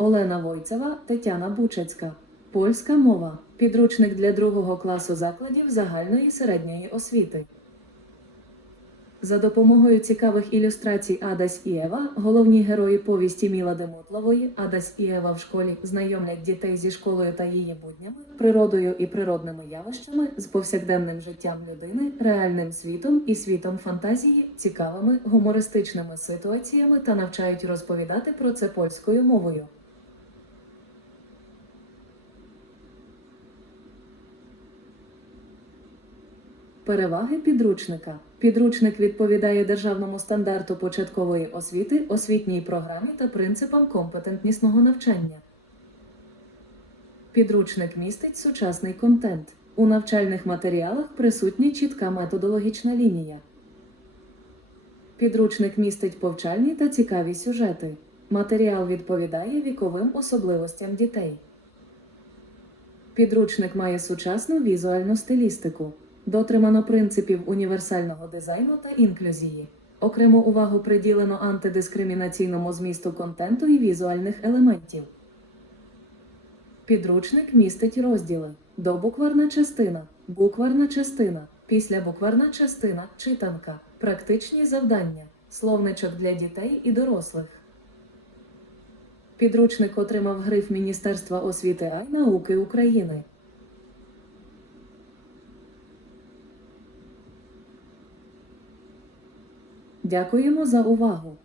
Олена Войцева, Тетяна Бучацька. Польська мова. Підручник для другого класу закладів загальної середньої освіти. За допомогою цікавих ілюстрацій Адась і Ева, головні герої повісті Міла Демутлової, Адась і Ева в школі знайомлять дітей зі школою та її буднями, природою і природними явищами, з повсякденним життям людини, реальним світом і світом фантазії, цікавими гумористичними ситуаціями та навчають розповідати про це польською мовою. Переваги підручника. Підручник відповідає державному стандарту початкової освіти, освітній програмі та принципам компетентнісного навчання. Підручник містить сучасний контент. У навчальних матеріалах присутня чітка методологічна лінія. Підручник містить повчальні та цікаві сюжети. Матеріал відповідає віковим особливостям дітей. Підручник має сучасну візуальну стилістику. Дотримано принципів універсального дизайну та інклюзії. Окрему увагу приділено антидискримінаційному змісту контенту і візуальних елементів. Підручник містить розділи: добукварна частина, букварна частина, післябукварна частина, читанка, практичні завдання, словничок для дітей і дорослих. Підручник отримав гриф Міністерства освіти та науки України. Дякуємо за увагу!